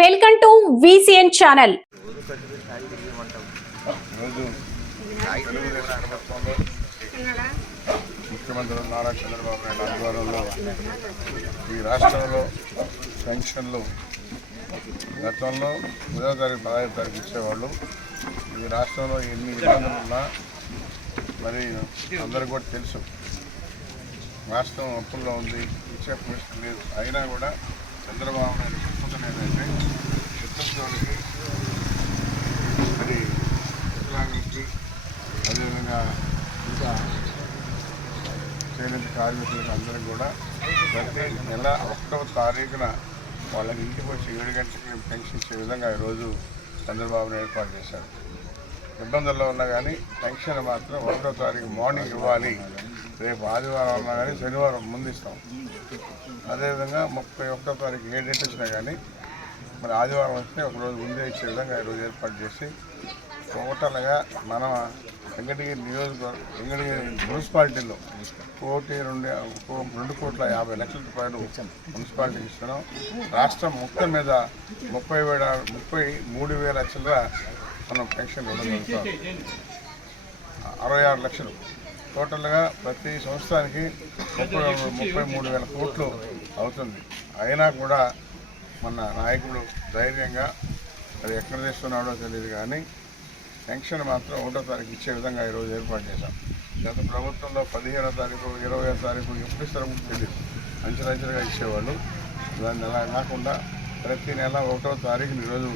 Welcome to VCN channel. ముఖ్యమంత్రి నారా చంద్రబాబు నాయుడు ఆధ్వర్యంలో ఈ రాష్ట్రంలో పెన్షన్లు గతంలో 10వ తారీఖు 15వ తారీఖు ఇచ్చేవాళ్ళు. ఈ రాష్ట్రంలో ఎన్ని ఇబ్బందులు ఉన్నా మరి అందరికీ కూడా తెలుసు, రాష్ట్రం అప్పుల్లో ఉంది, ఇచ్చే పరిస్థితి లేదు. అయినా కూడా చంద్రబాబు నాయుడు చెప్పుకున్న ఏదైతే చిత్తూరుకి మరి వికలాంగులకి అదేవిధంగా ఇంకా చేనేత కార్మికులకు అందరికీ కూడా ప్రతి నెల 1వ తారీఖున వాళ్ళకి ఇంటికి వచ్చి 7 గంటలకి పెన్షన్ ఇచ్చే విధంగా ఈరోజు చంద్రబాబు నాయుడు ఏర్పాటు చేశారు. ఇబ్బందుల్లో ఉన్నా కానీ పెన్షన్ మాత్రం 1వ తారీఖు మార్నింగ్ ఇవ్వాలి. రేపు ఆదివారం ఉన్నా కానీ శనివారం ముందు ఇస్తాం. అదేవిధంగా 31వ తారీఖు ఏ డేట్ వచ్చినా కానీ మరి ఆదివారం వస్తే ఒకరోజు ముందే ఇచ్చే విధంగా ఈరోజు ఏర్పాటు చేసి టోటల్గా మన వెంకటగిరి నియోజకవర్గం వెంకటగిరి మున్సిపాలిటీలో 2,50,00,000 రూపాయలు మున్సిపాలిటీకి ఇస్తున్నాం. రాష్ట్రం మొత్తం మీద 33,000 చిల్లర మనం పెన్షన్ ఇవ్వడం జరుగుతాం. 66 లక్షలు టోటల్గా ప్రతి సంవత్సరానికి 33,000 కోట్లు అవుతుంది. అయినా కూడా మన నాయకుడు ధైర్యంగా అది ఎక్కడ చేస్తున్నాడో తెలియదు కానీ పెన్షన్ మాత్రం 1వ తారీఖు ఇచ్చే విధంగా ఈరోజు ఏర్పాటు చేశాం. గత ప్రభుత్వంలో 15వ తారీఖు 20వ తారీఖు ఎప్పుడు ఇస్తారో తెలియదు, అంచెలంచెలుగా ఇచ్చేవాళ్ళు. దాన్ని అలా కాకుండా ప్రతి నెల 1వ తారీఖుని ఈరోజు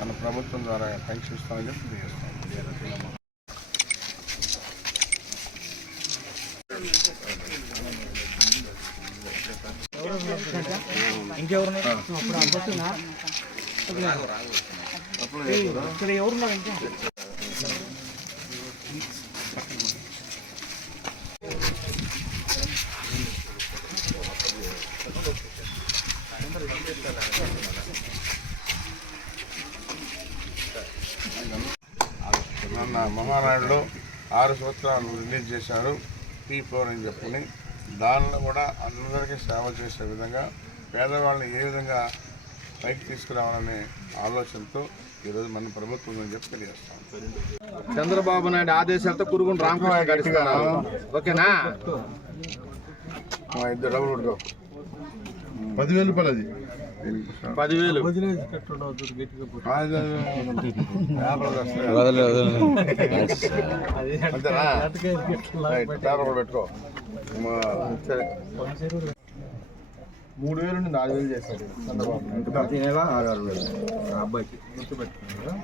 మన ప్రభుత్వం ద్వారా పెన్షన్ ఇస్తామని చెప్పి తెలియజేస్తాం. మొన్న మహానాడులో 6 సంవత్సరాలు రిలీజ్ చేశారు P4 అని చెప్పుకుని. దానిలో కూడా అందరికీ సేవ చేసే విధంగా పేదవాళ్ళని ఏ విధంగా పైకి తీసుకురావాలనే ఆలోచనతో ఈరోజు మన ప్రభుత్వం అని చెప్పి తెలియజేస్తాం. చంద్రబాబు నాయుడు ఆదేశాలతో కురుగుంట రామకృష్ణ గడిస్తున్నారు. ఓకేనా? 2 డబ్బులు ఉడుకో 10,000 రూపాయలు. అది 10,000 అంతేనా? పేపర్ పెట్టుకో. సరే 3,000 నుండి 4,000 చేశారు చంద్రబాబు నాయుడు. ప్రతి నెల 6,000 అబ్బాయికి గుర్తుపెట్టుకున్నారా?